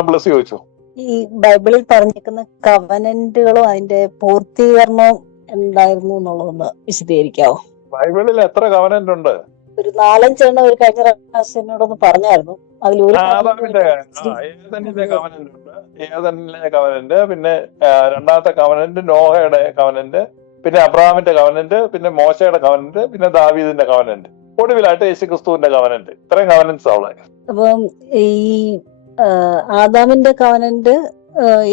Bless ചോദിച്ചു? ഈ ബൈബിളിൽ പറഞ്ഞിരിക്കുന്ന കവനന്റുകളും അതിന്റെ പൂർത്തീകരണവും എന്തായിരുന്നു എന്നുള്ളതൊന്ന് വിശദീകരിക്കാവോ? ബൈബിളിൽ എത്ര കവനന്റ് ഉണ്ട് ഒരു നാലഞ്ചെണ്ണം ഒരു കഴിഞ്ഞ പ്രാവശ്യത്തിനോടൊന്ന് പറഞ്ഞായിരുന്നു. അതിൽ ഒരു കവനന്റ് പിന്നെ. രണ്ടാമത്തെ കവനന്റ് നോഹയുടെ കവനന്റ് പിന്നെ അബ്രഹാമിന്റെ കവനന്റ് പിന്നെ മോശയുടെ കവനന്റ് പിന്നെ ദാവീദിന്റെ കവനന്റ്. ഒടുവിലായിട്ട് യേശു ക്രിസ്തുവിന്റെ കവനന്റ്. ഇത്രയും കവനന്റ് അവളെ. അപ്പം ഈ ആദാമിന്റെ കവനന്റ്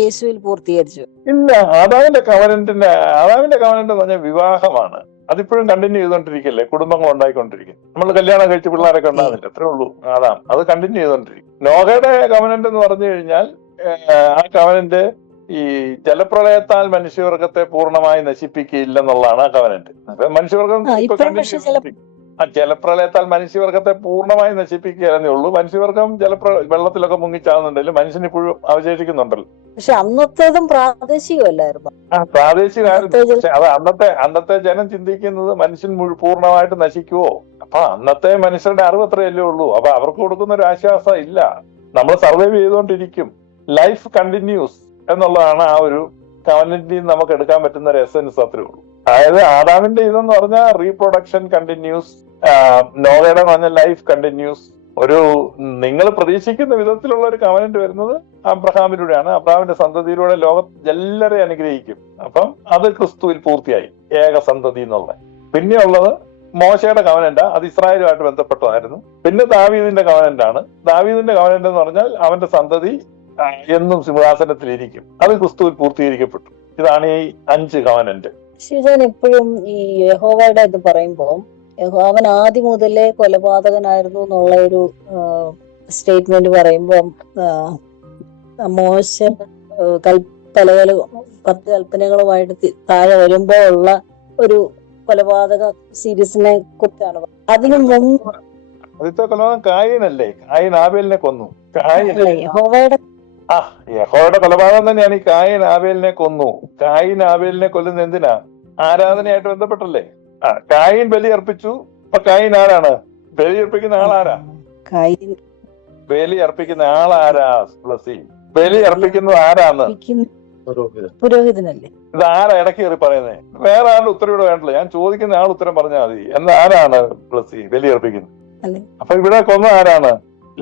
യേശുവിൽ പൂർത്തീകരിച്ചു. ഇല്ല ആദാമിന്റെ കവനന്റിന്റെ ആദാമിന്റെ കവനന്റ് എന്ന് പറഞ്ഞാൽ വിവാഹമാണ്. അതിപ്പോഴും കണ്ടിന്യൂ ചെയ്തോണ്ടിരിക്കല്ലേ കുടുംബങ്ങൾ ഉണ്ടായിക്കൊണ്ടിരിക്കും. നമ്മൾ കല്യാണം കഴിച്ച് പിള്ളേരൊക്കെ ഉണ്ടാകുന്നില്ല അത്രേ ഉള്ളൂ അതാണ് അത് കണ്ടിന്യൂ ചെയ്തോണ്ടിരിക്കും നോഹയുടെ കവനന്റ് എന്ന് പറഞ്ഞു കഴിഞ്ഞാൽ ആ കവനന്റ് ഈ ജലപ്രളയത്താൽ മനുഷ്യവർഗത്തെ പൂർണമായി നശിപ്പിക്കില്ലെന്നുള്ളതാണ് ആ കവനന്റ് അപ്പൊ മനുഷ്യവർഗം ആ, ജലപ്രളയത്താൽ മനുഷ്യവർഗത്തെ പൂർണമായി നശിപ്പിക്കുകയല്ലേ ഉള്ളൂ. മനുഷ്യവർഗം ജലപ്ര വെള്ളത്തിലൊക്കെ മുങ്ങിച്ചാകുന്നുണ്ടല്ലോ മനുഷ്യൻ ഇപ്പോഴും അവശേഷിക്കുന്നുണ്ടല്ലോ. പക്ഷെ അന്നത്തേതും പ്രാദേശികമല്ലായിരുന്നു? ആ പ്രാദേശികമായിരുന്നു. പക്ഷെ അത് അന്നത്തെ അന്നത്തെ ജനം ചിന്തിക്കുന്നത് മനുഷ്യൻ പൂർണമായിട്ട് നശിക്കുവോ? അപ്പൊ അന്നത്തെ മനുഷ്യരുടെ അറിവ് അത്രയല്ലേ ഉള്ളൂ. അപ്പൊ അവർക്ക് കൊടുക്കുന്ന ഒരു ആശ്വാസം ഇല്ല. നമ്മൾ സർവൈവ് ചെയ്തുകൊണ്ടിരിക്കും. ലൈഫ് കണ്ടിന്യൂസ് എന്നുള്ളതാണ് ആ ഒരു കവനന്റിൽ നമുക്ക് എടുക്കാൻ പറ്റുന്ന ഒരു എസൻസ് അത്രേ ഉള്ളൂ. അതായത് ആദാമിന്റെ ഇതെന്ന് പറഞ്ഞാൽ റീപ്രൊഡക്ഷൻ കണ്ടിന്യൂസ് നോവയുടെ പറഞ്ഞ ലൈഫ് കണ്ടിന്യൂസ്. ഒരു നിങ്ങൾ പ്രതീക്ഷിക്കുന്ന വിധത്തിലുള്ള ഒരു കവനന്റ് വരുന്നത് അബ്രഹാമിലൂടെയാണ്. അബ്രഹാമിന്റെ സന്തതിയിലൂടെ ലോകം എല്ലാവരെയും അനുഗ്രഹിക്കും. അപ്പം അത് ക്രിസ്തുവിൽ പൂർത്തിയായി. ഏക സന്തതി എന്നുള്ളത് പിന്നെ ഉള്ളത് മോശയുടെ കവനന്റ് അത് ഇസ്രായേലുമായിട്ട് ബന്ധപ്പെട്ടതായിരുന്നു. പിന്നെ ദാവീദിന്റെ കവനന്റാണ് ദാവീദിന്റെ കവനന്റ് എന്ന് പറഞ്ഞാൽ അവന്റെ സന്തതി എന്നും സിംഹാസനത്തിൽ ഇരിക്കും അത് ക്രിസ്തുവിൽ പൂർത്തീകരിക്കപ്പെട്ടു. ഇതാണ് ഈ അഞ്ച് കവനന്റ് ശിവജാൻ എപ്പോഴും ഈ യഹോവയുടെ ഇത് പറയുമ്പോ യഹോ- അവൻ ആദ്യം മുതലേ കൊലപാതകനായിരുന്നു എന്നുള്ള ഒരു സ്റ്റേറ്റ്മെന്റ് പറയുമ്പോൾ മോശ കൽപ്പലകൾ പത്ത് കൽപ്പനകളുമായിട്ട് താഴെ വരുമ്പോ ഉള്ള ഒരു കൊലപാതക സീരീസിനെ കുറിച്ചാണ്. അതിനു മുമ്പ് ആദ്യത്തെ കൊലപാതകം കായനല്ലേ? കായൻ ആബേലിനെ കൊന്നു. യഹോവയുടെ ആ യഹോയുടെ കൊലപാതകം തന്നെയാണ് ഈ കായൻ ആബേലിനെ കൊന്നു. കായിൻ ആബേലിനെ കൊല്ലുന്ന എന്തിനാ? ആരാധനയായിട്ട് ബന്ധപ്പെട്ടല്ലേ? ആ കായിൻ ബലി അർപ്പിച്ചു അപ്പൊ കായിൻ ആരാണ്? ബലി അർപ്പിക്കുന്ന ആളാരാ ബലി അർപ്പിക്കുന്ന ആളാരാ പ്ലസി ബലി അർപ്പിക്കുന്നത് ആരാന്ന്? പുരോഹിതനല്ലേ? ഇത് ആരാ ഇടയ്ക്ക് കയറി പറയുന്നത് വേറെ ആരുടെ ഉത്തരവിടെ വേണ്ടല്ലോ? ഞാൻ ചോദിക്കുന്ന ആൾ ഉത്തരം പറഞ്ഞാൽ മതി. എന്നാ ആരാണ് പ്ലസി ബലി അർപ്പിക്കുന്നത് അല്ലേ? അപ്പൊ ഇവിടെ കൊന്ന ആരാണ്?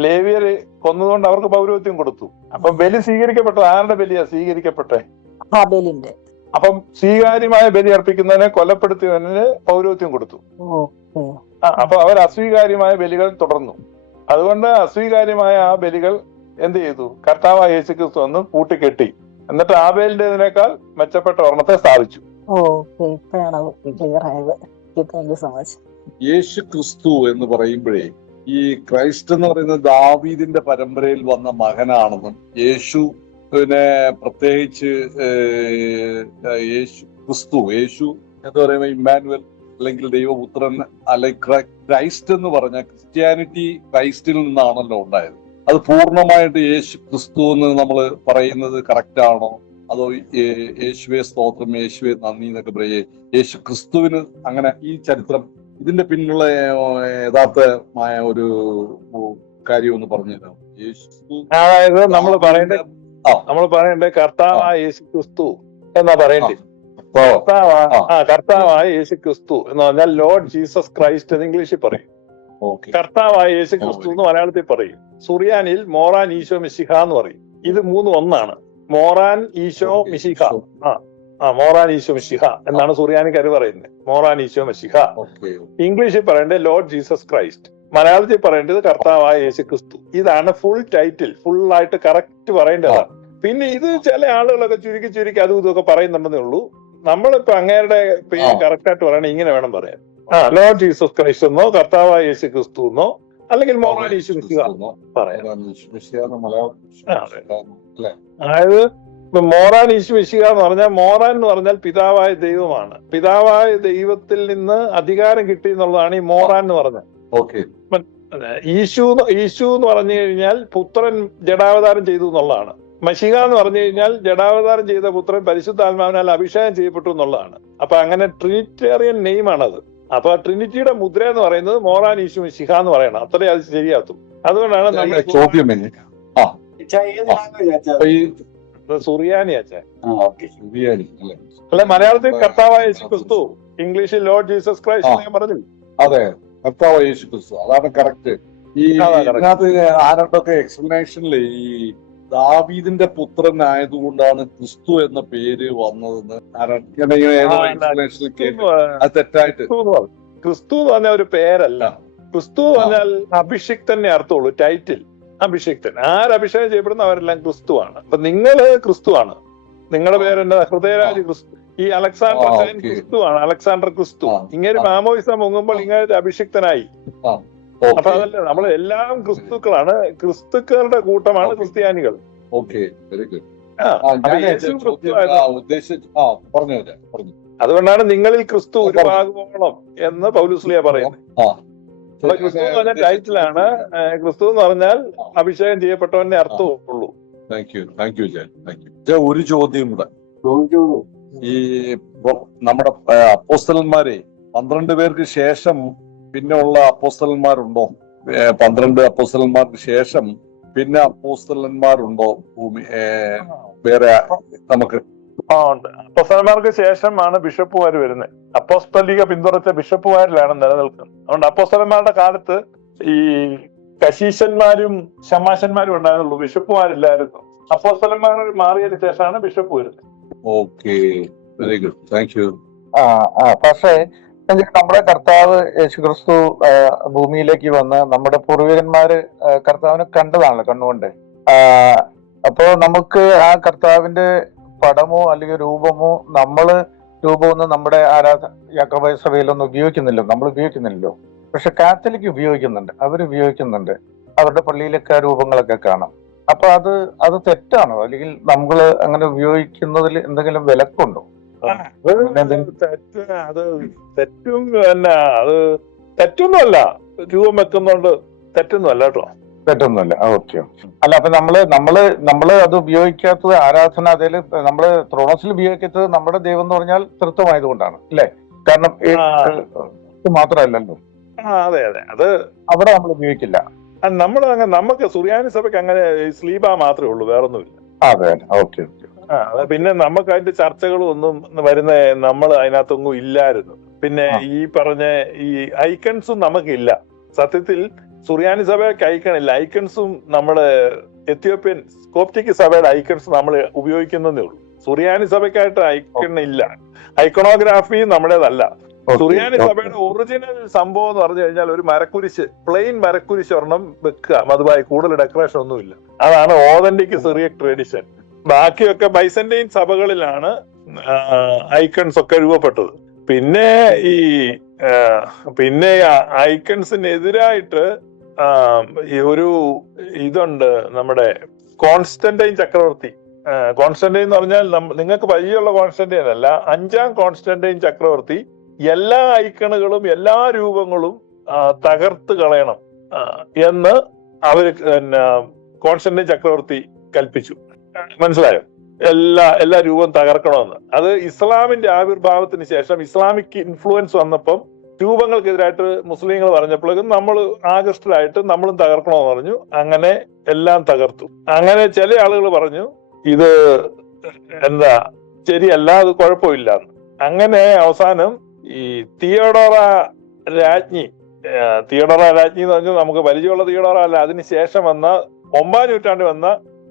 ലേവിയര് കൊന്നതുകൊണ്ട് അവർക്ക് പൗരോഹിത്യം കൊടുത്തു. അപ്പൊ ബലി സ്വീകരിക്കപ്പെട്ടത് ആരുടെ ബലിയാ സ്വീകരിക്കപ്പെട്ടെ? ഹാബേലിന്റെ അപ്പം സ്വീകാര്യമായ ബലി അർപ്പിക്കുന്നതിനെ കൊലപ്പെടുത്തിയതിന് പൗരോത്യം കൊടുത്തു. അപ്പൊ അവർ അസ്വീകാര്യമായ ബലികൾ തുടർന്നു. അതുകൊണ്ട് അസ്വീകാര്യമായ ആ ബലികൾ എന്ത് ചെയ്തു? കർത്താവായ യേശു ക്രിസ്തു വന്ന് കൂട്ടിക്കെട്ടി. എന്നിട്ട് ആബേലിന്റേതിനേക്കാൾ മെച്ചപ്പെട്ട ഒരെണ്ണത്തെ സ്ഥാപിച്ചു. യേശു ക്രിസ്തു എന്ന് പറയുമ്പോഴേ ഈ ക്രൈസ്റ്റ് എന്ന് പറയുന്ന ദാവീദിന്റെ പരമ്പരയിൽ വന്ന മകനാണെന്നും യേശു പിന്നെ പ്രത്യേകിച്ച് യേശു ക്രിസ്തു. യേശു എന്ന് പറയുമ്പോൾ ഇമ്മാനുവൽ അല്ലെങ്കിൽ ദൈവപുത്രൻ അല്ലെങ്കിൽ ക്രൈസ്റ്റ് എന്ന് പറഞ്ഞ ക്രിസ്ത്യാനിറ്റി ക്രൈസ്റ്റിൽ നിന്നാണല്ലോ ഉണ്ടായത്. അത് പൂർണമായിട്ട് യേശു ക്രിസ്തു എന്ന് നമ്മൾ പറയുന്നത് കറക്റ്റ് ആണോ? അതോ യേശുവേ സ്തോത്രം യേശുവെ നന്ദി എന്നൊക്കെ പറയേ യേശു ക്രിസ്തുവിന് അങ്ങനെ ഈ ചരിത്രം ഇതിന്റെ പിന്നിലുള്ള യഥാർത്ഥമായ ഒരു കാര്യം ഒന്ന് പറഞ്ഞുതരാം യേശു അതായത് നമ്മൾ പറയേണ്ട. നമ്മൾ പറയണ്ടേ കർത്താവായ യേശു ക്രിസ്തു എന്നാ പറയണ്ടേ? കർത്താവായ ആ. ആ കർത്താവായ യേശു ക്രിസ്തു എന്ന് പറഞ്ഞാൽ ലോർഡ് ജീസസ് ക്രൈസ്റ്റ് എന്ന് ഇംഗ്ലീഷിൽ പറയും. കർത്താവായ യേശു ക്രിസ്തു എന്ന് മലയാളത്തിൽ പറയും. സുറിയാനിൽ മോറാൻ ഈശോ മിശിഹ എന്ന് പറയും. ഇത് മൂന്നും ഒന്നാണ്. മോറാൻ ഈശോ മിശിഹ. ആ ആ മോറാൻ ഈശോ മിശിഹ എന്നാണ് സുറിയാനിക്കാർ പറയുന്നത്. മോറാൻ ഈശോ മിശിഹ. ഇംഗ്ലീഷിൽ പറയേണ്ടത് ലോർഡ് ജീസസ് ക്രൈസ്റ്റ്. മലയാളത്തിൽ പറയേണ്ടത് കർത്താവായ യേശു ക്രിസ്തു ഇതാണ് ഫുൾ ടൈറ്റിൽ ഫുൾ ആയിട്ട് കറക്റ്റ് പറയേണ്ടതാണ്. പിന്നെ ഇത് ചില ആളുകളൊക്കെ ചുരുക്കി ചുരുക്കി അതും ഇതൊക്കെ പറയുന്നുണ്ടെന്നേ ഉള്ളൂ. നമ്മളിപ്പോ അങ്ങേരുടെ പേര്. കറക്റ്റ് ആയിട്ട് പറയണേ ഇങ്ങനെ വേണം പറയാൻ. ആ. ജീസസ് ക്രൈസ്റ്റ് എന്നോ കർത്താവായ യേശു ക്രിസ്തു എന്നോ. അല്ലെങ്കിൽ മോറാൻ യേശു മിശിഹ പറയാം. അതായത് മോറാൻ ഈശു മിശിക എന്ന് പറഞ്ഞാൽ മോറാൻ എന്ന് പറഞ്ഞാൽ പിതാവായ ദൈവമാണ്. പിതാവായ ദൈവത്തിൽ നിന്ന് അധികാരം കിട്ടി എന്നുള്ളതാണ് ഈ മോറാൻ എന്ന് പറഞ്ഞത്. ഈശു ഈശു എന്ന് പറഞ്ഞു കഴിഞ്ഞാൽ പുത്രൻ ജഡാവതാരം ചെയ്തു എന്നുള്ളതാണ്. മഷിക എന്ന് പറഞ്ഞു കഴിഞ്ഞാൽ ജഡാവതാരം ചെയ്ത പുത്രൻ പരിശുദ്ധാത്മാവിനാൽ അഭിഷേകം ചെയ്യപ്പെട്ടു എന്നുള്ളതാണ്. അപ്പൊ അങ്ങനെ ട്രിനിറ്റേറിയൻ നെയിം ആണത് അപ്പൊ ട്രിനിറ്റിയുടെ മുദ്ര എന്ന് പറയുന്നത് മോറാൻ ഈശു മഷിഹ എന്ന് പറയണം. അത്രേ അത് ശരിയാത്തും അതുകൊണ്ടാണ് നമ്മൾ ചോദ്യം സുറിയാനി അച്ഛൻ അല്ലെ? മലയാളത്തിൽ കർത്താവായ യേശു ക്രിസ്തു ഇംഗ്ലീഷിൽ ലോർഡ് ജീസസ് ക്രൈസ്റ്റ് ഞാൻ പറഞ്ഞു അതെ കർത്താവായ യേശു ക്രിസ്തു അതാണ് കറക്റ്റ്. ഈ ആരോടൊക്കെ. എക്സ്പ്ലനേഷനിൽ ഈ ദാവീദിന്റെ പുത്രൻ ആയതുകൊണ്ടാണ് ക്രിസ്തു എന്ന പേര് വന്നതെന്ന് അത് തെറ്റായിട്ട്. ക്രിസ്തു എന്ന് പറഞ്ഞു. ഒരു പേരല്ല. ക്രിസ്തു പറഞ്ഞാൽ അഭിഷിക്തന്നെ അർത്ഥമുള്ളൂ ടൈറ്റിൽ. അഭിഷിക്തൻ. ആരഭിഷേകം ചെയ്യപ്പെടുന്ന അവരെല്ലാം ക്രിസ്തുവാണ്. അപ്പൊ നിങ്ങൾ ക്രിസ്തുവാണ്. നിങ്ങളുടെ പേരെന്താ ഹൃദയരാജ് ക്രിസ്തു. ഈ അലക്സാണ്ടർ ക്രിസ്തു ആണ് ക്രിസ്തുവാണ് അലക്സാണ്ടർ ക്രിസ്തു. ഇങ്ങനെ മാമോയിസം മുങ്ങുമ്പോൾ ഇങ്ങനെ അഭിഷിക്തനായി. അപ്പൊ അതല്ല നമ്മൾ എല്ലാം ക്രിസ്തുക്കളാണ്. ക്രിസ്തുക്കളുടെ കൂട്ടമാണ് ക്രിസ്ത്യാനികൾ. ഓക്കെ വെരി ഗുഡ് അതുകൊണ്ടാണ് നിങ്ങളിൽ ക്രിസ്തു ഒരു ഭാഗമോളം എന്ന് പൗലുസ്ലിയ പറയുന്നത്. അപ്പൊ ക്രിസ്തു എന്ന് പറഞ്ഞ ടൈറ്റിലാണ്. ക്രിസ്തു എന്ന് പറഞ്ഞാൽ അഭിഷേകം ചെയ്യപ്പെട്ടവന്റെ അർത്ഥമുള്ളൂ thank you thank you Jayan thank you ഒരു ചോദ്യം കൂടെ. ഈ നമ്മുടെ അപ്പോസ്റ്റലന്മാരെ അപ്പോസ്തലന്മാരെ പന്ത്രണ്ട് പേർക്ക് ശേഷം പിന്നെ ഉള്ള അപ്പോസ്തലന്മാരുണ്ടോ പന്ത്രണ്ട് അപ്പോസ്തലന്മാർക്ക് ശേഷം പിന്നെ അപ്പോസ്തലന്മാരുണ്ടോ ഭൂമി? വേറെ നമുക്ക് ആ ഉണ്ട്. അപ്പോസ്തലന്മാർക്ക് ശേഷമാണ് ബിഷപ്പുമാർ വരുന്നത്. അപ്പോസ്തലിക പിന്തുണച്ച ബിഷപ്പുമാരിലാണ് നിലനിൽക്കുന്നത്. അതുകൊണ്ട് അപ്പോസ്തലന്മാരുടെ കാലത്ത് ഈ കശീശന്മാരും ശമാശന്മാരും ഉണ്ടായിരുന്നുള്ളൂ. ബിഷപ്പുമാരില്ലായിരുന്നു. അപ്പോസ്തലന്മാർ മാറിയതിന് ശേഷമാണ് ബിഷപ്പ് വരുന്നത്. Okay. Very good. Thank you. ആ ആ പക്ഷേ നമ്മുടെ കർത്താവ് യേശുക്രിസ്തു ക്രിസ്തു ഭൂമിയിലേക്ക് വന്ന് നമ്മുടെ പൂർവികന്മാര് കർത്താവിനെ കണ്ടതാണല്ലോ കണ്ണുകൊണ്ട്. അപ്പോ നമുക്ക് ആ കർത്താവിന്റെ പടമോ അല്ലെങ്കിൽ രൂപമോ നമ്മൾ രൂപമൊന്നും നമ്മുടെ ആരാധ യാക്കോബായ സഭയിലൊന്നും ഉപയോഗിക്കുന്നില്ല. നമ്മൾ ഉപയോഗിക്കുന്നില്ലല്ലോ. പക്ഷെ കാത്തലിക് ഉപയോഗിക്കുന്നുണ്ട്. അവർ ഉപയോഗിക്കുന്നുണ്ട്. അവരുടെ പള്ളിയിലൊക്കെ ആ രൂപങ്ങളൊക്കെ കാണാം. അപ്പൊ അത് അത് തെറ്റാണോ? അല്ലെങ്കിൽ നമ്മൾ അങ്ങനെ ഉപയോഗിക്കുന്നതിൽ എന്തെങ്കിലും വിലക്കുണ്ടോ? തെറ്റ് അത് തെറ്റും പിന്നെ അത് തെറ്റൊന്നുമല്ല. രൂപം വെക്കുന്നോണ്ട് തെറ്റൊന്നുമല്ല കേട്ടോ. പറ്റൊന്നുമില്ല ഓക്കെ അല്ല അപ്പൊ നമ്മൾ നമ്മൾ നമ്മൾ അത് ഉപയോഗിക്കാത്തത് ആരാധന അതിൽ നമ്മൾ ത്രോണസിൽ ഉപയോഗിക്കാത്തത് നമ്മുടെ ദൈവം എന്ന് പറഞ്ഞാൽ തൃത്വമായതുകൊണ്ടാണ് അല്ലേ? കാരണം മാത്രമല്ലല്ലോ. അതെ അതെ. അത് അവിടെ നമ്മൾ ഉപയോഗിക്കില്ല. നമ്മൾ അങ്ങനെ നമുക്ക് സുറിയാനി സഭയ്ക്ക് അങ്ങനെ സ്ലീബ മാത്രമേ ഉള്ളൂ വേറൊന്നുമില്ല. അതെ. Okay okay. പിന്നെ നമുക്ക് അതിന്റെ ചർച്ചകളും ഒന്നും വരുന്ന നമ്മൾ അതിനകത്തൊന്നും ഇല്ലായിരുന്നു. പിന്നെ ഈ പറഞ്ഞ ഈ ഐക്കൺസും നമുക്കില്ല. സത്യത്തിൽ സുറിയാനി സഭയ്ക്ക് ഐക്കണില്ല. ഐക്കൺസും നമ്മുടെ എത്യോപ്യൻ സ്കോപ്റ്റിക് സഭയുടെ ഐക്കൺസ് നമ്മൾ ഉപയോഗിക്കുന്നതേ ഉള്ളൂ. സുറിയാനി സഭയ്ക്കായിട്ട് ഐക്കൺ ഇല്ല. ഐക്കണോഗ്രാഫി നമ്മുടേതല്ല. സുറിയാനി സഭയുടെ ഒറിജിനൽ സംഭവം എന്ന് പറഞ്ഞു കഴിഞ്ഞാൽ ഒരു മരക്കുരിശ് പ്ലെയിൻ മരക്കുരിശ് ഒരെണ്ണം വെക്കുക. അതുമായി കൂടുതൽ ഡെക്കറേഷൻ ഒന്നുമില്ല. അതാണ് ഓതന്റിക് സിറിയക് ട്രഡിഷൻ. ബാക്കിയൊക്കെ ബൈസന്റൈൻ സഭകളിലാണ് ഐക്കൺസ് ഒക്കെ രൂപപ്പെട്ടത്. പിന്നെ ഈ പിന്നെ ഐക്കൺസിനെതിരായിട്ട് ഒരു ഇതുണ്ട് നമ്മുടെ കോൺസ്റ്റന്റൈൻ ചക്രവർത്തി. കോൺസ്റ്റന്റൈൻ എന്ന് പറഞ്ഞാൽ നിങ്ങൾക്ക് പരിചയമുള്ള കോൺസ്റ്റന്റൈൻ അല്ല അഞ്ചാം കോൺസ്റ്റന്റൈൻ ചക്രവർത്തി എല്ലാ ഐക്കണുകളും എല്ലാ രൂപങ്ങളും തകർത്ത് കളയണം എന്ന് പിന്നെ കോൺസ്റ്റന്റൈൻ ചക്രവർത്തി കൽപ്പിച്ചു. മനസ്സിലായോ? എല്ലാ എല്ലാ രൂപവും തകർക്കണമെന്ന്. അത് ഇസ്ലാമിന്റെ ആവിർഭാവത്തിന് ശേഷം ഇസ്ലാമിക് ഇൻഫ്ലുവൻസ് വന്നപ്പം രൂപങ്ങൾക്കെതിരായിട്ട് മുസ്ലിങ്ങൾ പറഞ്ഞപ്പോഴേക്കും നമ്മൾ ആകൃഷ്ടരായിട്ട് നമ്മളും തകർക്കണമെന്ന് പറഞ്ഞു. അങ്ങനെ എല്ലാം തകർത്തു. അങ്ങനെ ചില ആളുകൾ പറഞ്ഞു ഇത് എന്താ ശരിയല്ല അത് കുഴപ്പമില്ല. അങ്ങനെ അവസാനം ഈ തിയോഡോറ രാജ്ഞി തിയോഡോറ രാജ്ഞി എന്ന് പറഞ്ഞാൽ നമുക്ക് പരിചയമുള്ള തിയോഡോറ അല്ല. അതിന് ശേഷം വന്ന ഒമ്പതാം നൂറ്റാണ്ടിൽ വന്ന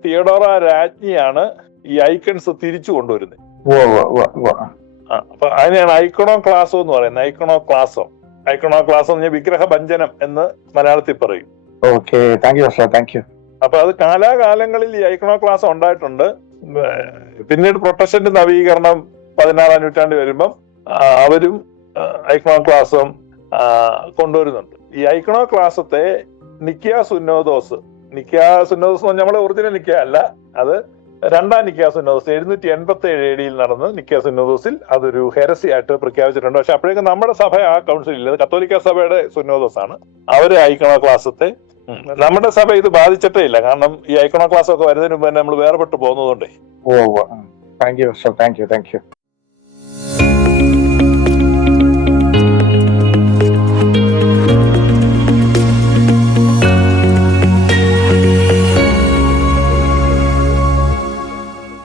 തിയോഡോറ രാജ്ഞിയാണ് ഈ ഐക്കൺസ് തിരിച്ചു കൊണ്ടുവരുന്നത്. അപ്പൊ അതിനെയാണ് ഐക്കണോ ക്ലാസോ എന്ന് പറയുന്നത്. ഐക്കണോ ക്ലാസോ ഐക്കണോ ക്ലാസോ എന്ന് വിഗ്രഹ ഭഞ്ജനം എന്ന് മലയാളത്തിൽ പറയും. Okay thank you thank you അപ്പൊ അത് കാലാകാലങ്ങളിൽ ഈ ഐക്കണോ ക്ലാസ് ഉണ്ടായിട്ടുണ്ട് പിന്നീട് പ്രൊട്ടസ്റ്റന്റ് നവീകരണം പതിനാറാം നൂറ്റാണ്ട് വരുമ്പം അവരും ഐക്കണോ ക്ലാസും കൊണ്ടുവരുന്നുണ്ട്. ഈ ഐക്കണോ ക്ലാസത്തെ നിക്കിയ സുന്നോദോസ് എന്ന് പറഞ്ഞാൽ ഒറിജിനൽ നിക്ക അല്ല. അത് രണ്ടാം നിക്കാസുന്നോസ് എഴുന്നൂറ്റി എൺപത്തി ഏഴ് എ ഡിയിൽ നടന്ന് സുന്നോദോസിൽ അതൊരു ഹെരസി ആയിട്ട് പ്രഖ്യാപിച്ചിട്ടുണ്ട്. പക്ഷെ അപ്പോഴേക്കും നമ്മുടെ സഭ ആ കൗൺസിലില്ല അത് കത്തോലിക്ക സഭയുടെ സുന്നോദോസ് ആണ് അവർ ഐക്കണോ ക്ലാസത്തെ നമ്മുടെ സഭ ഇത് ബാധിച്ചിട്ടേ ഇല്ല. കാരണം ഈ ഐക്കണോ ക്ലാസ് ഒക്കെ വരുന്നതിന് മുമ്പ് തന്നെ നമ്മൾ വേർപെട്ട് പോകുന്നതുകൊണ്ടേ. ഓ thank you thank you thank you